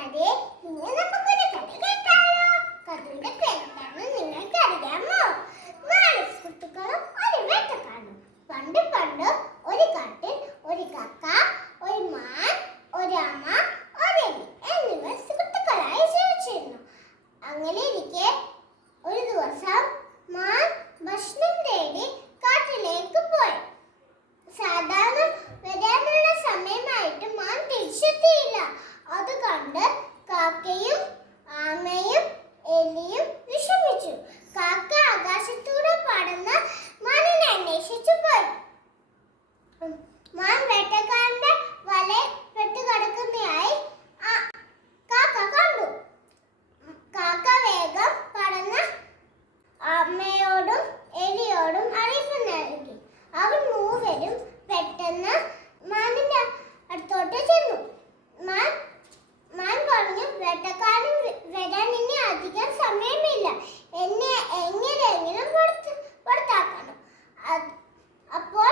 കൂട്ടുകാരെ, ഇന്ന് നമുക്കൊരു കഥ കേട്ടാലോ? കഥയുടെ പേരെന്താണെന്ന് നിങ്ങൾക്കറിയാമോ? മാനസകുട്ടികളും ഒരു വേട്ടക്കാരനും. പണ്ട് പണ്ട് ഒരു കാട്ടിൽ ഒരു കാക്ക, ഒരു മാൻ, ഒരു അമ്മ, ഒരു എലി എന്നിവർ സുഹൃത്തുക്കളായി ജീവിച്ചിരുന്നു. അങ്ങനെ ഇരിക്കെ ഒരു ദിവസം മാൻ ഭക്ഷണം തേടി കാട്ടിലേക്ക് പോയി. സാധാരണ വരാനുള്ള സമയമായിട്ട് മാൻ തിരിച്ചെത്തിയില്ല. അത് കണ്ട് കാക്കയും ആമയും എലിയും വിഷമിച്ചു. കാക്ക ആകാശത്തൂടെ പറന്ന് മാനിനെ അന്വേഷിച്ചു പോയി. മാൻ വേട്ടക്കാരന്റെ വലപ്പെട്ട് കിടക്കുന്നതായി കാക്ക കണ്ടു. കാക്ക വേഗം പറന്ന് അമ്മയോടും എലിയോടും അറിയിപ്പ് നൽകി. അവർ മൂവരും പെട്ടെന്ന് മാനിന്റെ അടുത്തോട്ട് ചെന്നു. മാൻ പറഞ്ഞു, വേട്ടക്കാരൻ വരാൻ ഇനി അധികം സമയമില്ല, എന്നെ എങ്ങനെയെങ്കിലും പുറത്താക്കണം. അപ്പോൾ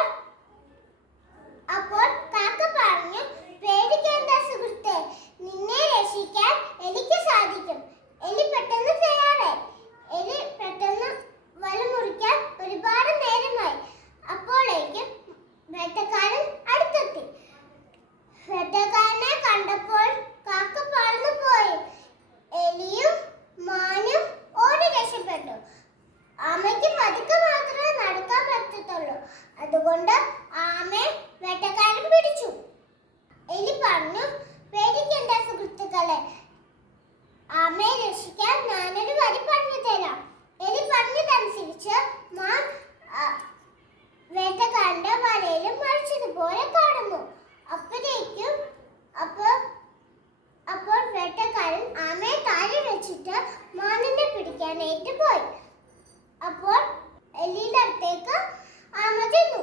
കാക്ക പറഞ്ഞു, പേടിക്കേണ്ട സുഹൃത്തെ, നിന്നെ രക്ഷിക്കാൻ എനിക്ക് സാധിക്കും. എലി പെട്ടെന്ന് തയ്യാറായി. എലി പെട്ടെന്ന് വല മുറിക്കാൻ ഒരുപാട് നേരമായി. അപ്പോഴേക്കും വേട്ടക്കാരൻ അടുത്തെത്തി. വേട്ടക്കാരനെ കണ്ടപ്പോൾ കാക്ക പറന്നു പോയി. എലിയും മാനും ഓടി രക്ഷപ്പെട്ടു. ആമയ്ക്ക് പതുക്കെ മാത്രമേ നടക്കാൻ പറ്റത്തുള്ളൂ. അതുകൊണ്ട് ആമയെ വേട്ടക്കാരൻ പിടിച്ചു. എലി പറഞ്ഞു, പേടിക്കേണ്ട സുഹൃത്തുക്കളെ, ആമയെ രക്ഷിക്കാൻ ഞാനൊരു വഴി പറഞ്ഞു തരാം. എലി പറഞ്ഞതനുസരിച്ച് മാൻ വേട്ടക്കാരന്റെ വലയിൽ മറിച്ചതുപോലെ കടന്നു. അപ്പോൾ വേട്ടക്കാരൻ ആമയെ താഴെ വെച്ചിട്ട് മാനിനെ പിടിക്കാനായിട്ട് പോയി. അപ്പോൾ എലിയുടെ അടുത്തേക്ക് ആമ ചെന്നു.